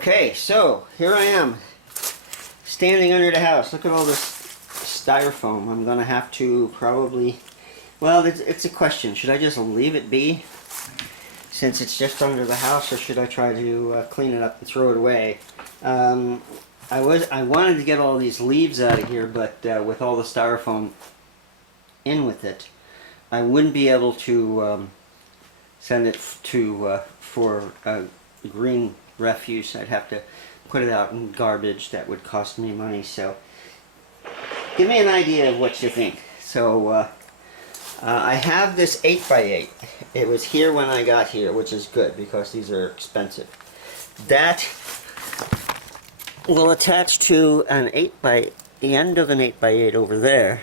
Okay, so here I am, standing under the house. Look at all this styrofoam. I'm gonna have to probably, well, it's a question. Should I just leave it be, since it's just under the house, or should I try to clean it up and throw it away? I wanted to get all these leaves out of here, but with all the styrofoam in with it, I wouldn't be able to send it to for green refuse. I'd have to put it out in garbage. That would cost me money. So give me an idea of what you think. So I have this 8x8. It was here when I got here, which is good because these are expensive. That will attach to an the end of an 8x8 over there.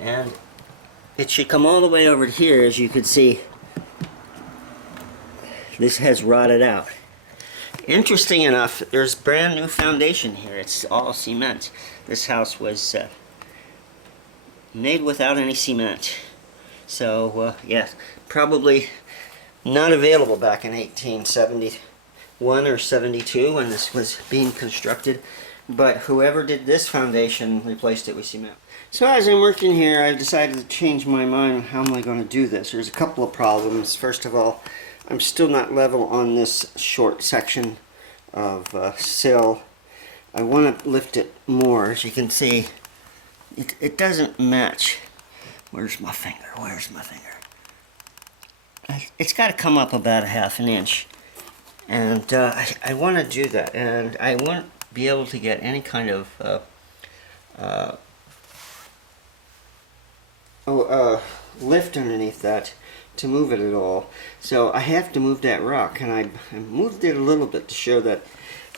And it should come all the way over here. As you can see, this has rotted out. Interesting enough, there's brand new foundation here. It's all cement. This house was made without any cement. So yeah, probably not available back in 1871 or 72 when this was being constructed. But whoever did this foundation replaced it with cement. So as I'm working here, I've decided to change my mind on how am I going to do this. There's a couple of problems. First of all, I'm still not level on this short section of sill. I want to lift it more. As you can see, it doesn't match. Where's my finger? Where's my finger? It's got to come up about a half an inch. And I want to do that. And I want to be able to get any kind of lift underneath that to move it at all. So I have to move that rock, and I moved it a little bit to show that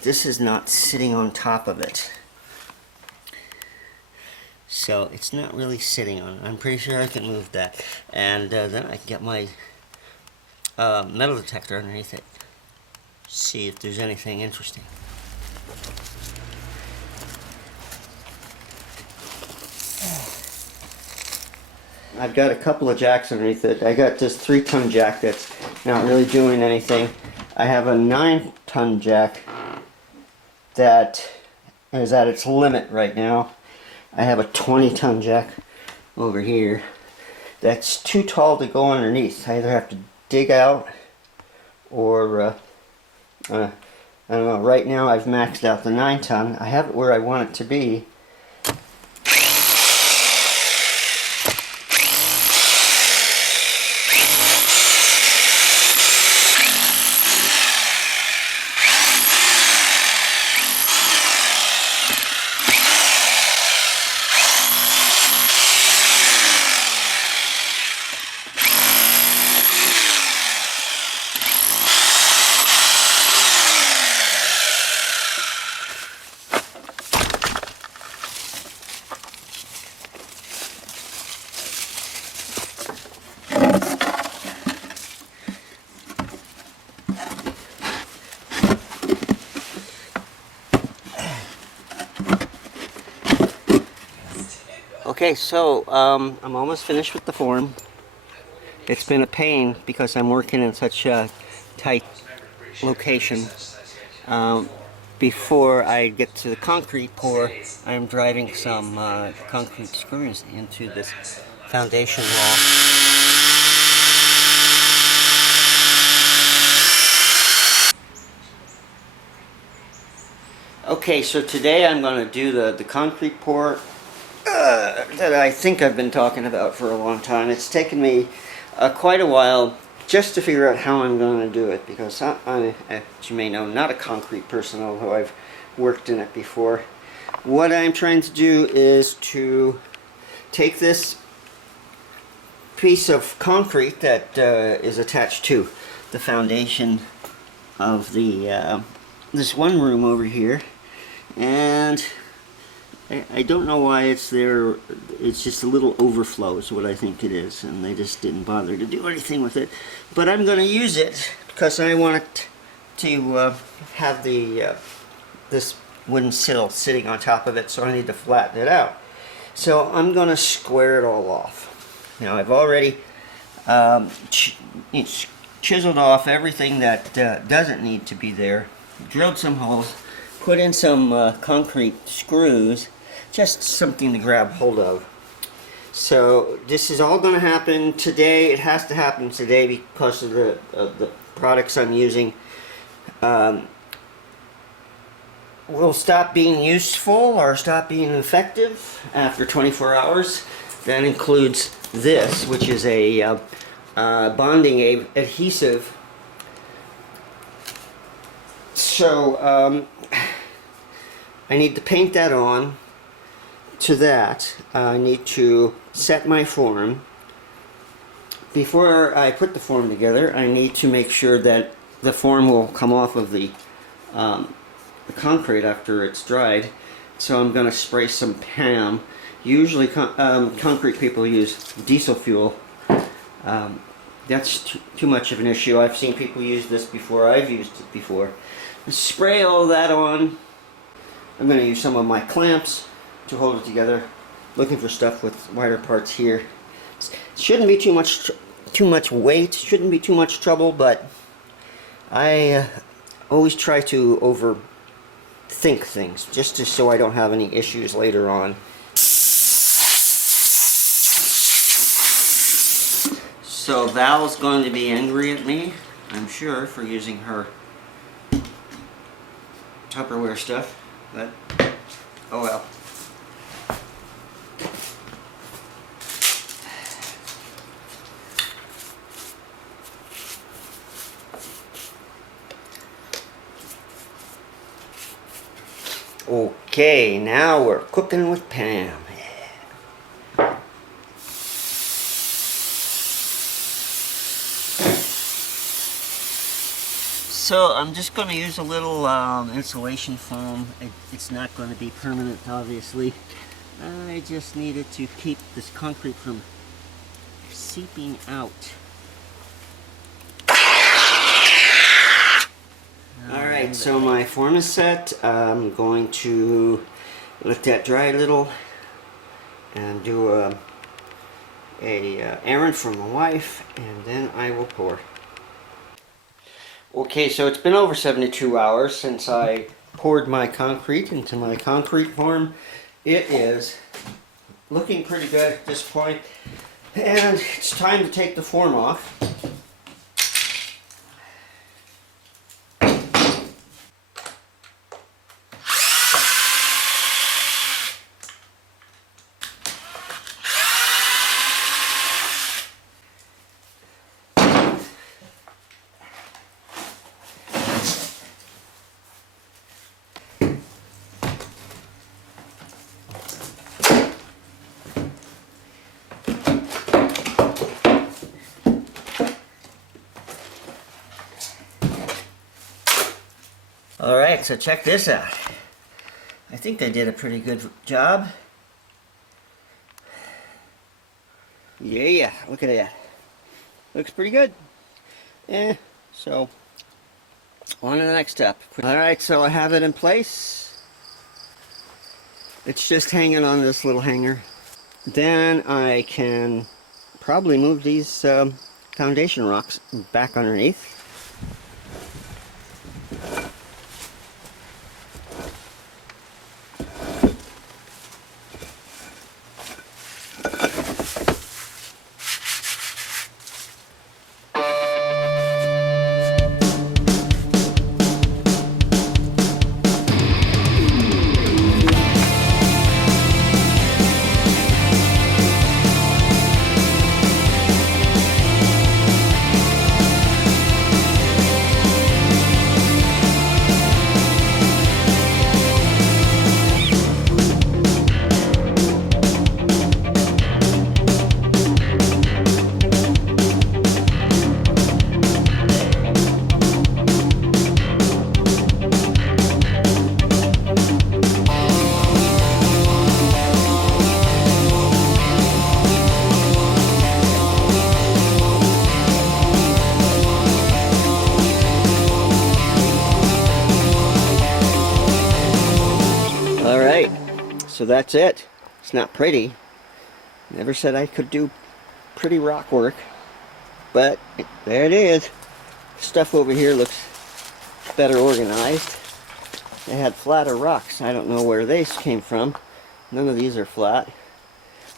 this is not sitting on top of it. So it's not really sitting on it. I'm pretty sure I can move that, and then I can get my metal detector underneath it, see if there's anything interesting. I've got a couple of jacks underneath it. I got this 3-ton jack that's not really doing anything. I have a 9-ton jack that is at its limit right now. I have a 20-ton jack over here that's too tall to go underneath. I either have to dig out or I don't know. Right now I've maxed out the 9-ton. I have it where I want it to be. Okay, so I'm almost finished with the form. It's been a pain because I'm working in such a tight location. Before I get to the concrete pour, I'm driving some concrete screws into this foundation wall. Okay, so today I'm going to do the concrete pour that I think I've been talking about for a long time. It's taken me quite a while just to figure out how I'm going to do it, because I'm, as you may know, not a concrete person, although I've worked in it before. What I'm trying to do is to take this piece of concrete that is attached to the foundation of the this one room over here, and I don't know why it's there. It's just a little overflow is what I think it is, and they just didn't bother to do anything with it. But I'm going to use it because I want it to have the this wooden sill sitting on top of it, so I need to flatten it out. So I'm going to square it all off. Now I've already chiseled off everything that doesn't need to be there, drilled some holes, put in some concrete screws, just something to grab hold of. So this is all going to happen today. It has to happen today because of the products I'm using. Will stop being useful or stop being effective after 24 hours. That includes this, which is a bonding adhesive. So I need to paint that on. To that, I need to set my form. Before I put the form together, I need to make sure that the form will come off of the concrete after it's dried. So I'm going to spray some PAM. Usually concrete people use diesel fuel. That's too much of an issue. I've seen people use this before. I've used it before. Spray all that on. I'm going to use some of my clamps to hold it together. Looking for stuff with wider parts here. It shouldn't be too much weight. Shouldn't be too much trouble, but I always try to overthink things just so I don't have any issues later on. So Val's going to be angry at me, I'm sure, for using her Tupperware stuff, but oh well. Okay, now we're cooking with Pam. So I'm just going to use a little insulation foam. It's not going to be permanent, obviously. I just needed to keep this concrete from seeping out. Alright, so my form is set. I'm going to let that dry a little and do a errand for my wife, and then I will pour. Okay, so it's been over 72 hours since I poured my concrete into my concrete form. It is looking pretty good at this point, and it's time to take the form off. Alright, so check this out. I think they did a pretty good job. Yeah, look at that. Looks pretty good. So on to the next step. Alright, so I have it in place. It's just hanging on this little hanger. Then I can probably move these foundation rocks back underneath. So that's it. It's not pretty. Never said I could do pretty rock work, but there it is. Stuff over here looks better organized. They had flatter rocks. I don't know where they came from. None of these are flat.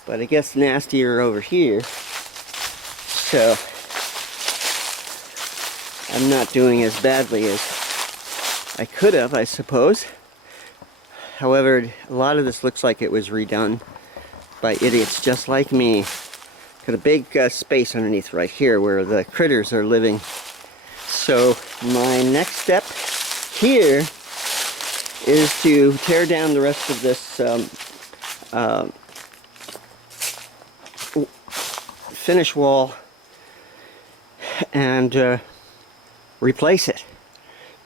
But I guess nastier over here. So I'm not doing as badly as I could have, I suppose. However, a lot of this looks like it was redone by idiots just like me. Got a big space underneath right here where the critters are living. So my next step here is to tear down the rest of this finish wall and replace it.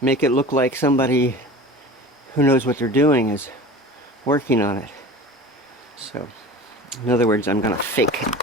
Make it look like somebody who knows what they're doing is working on it. So, in other words, I'm gonna fake it.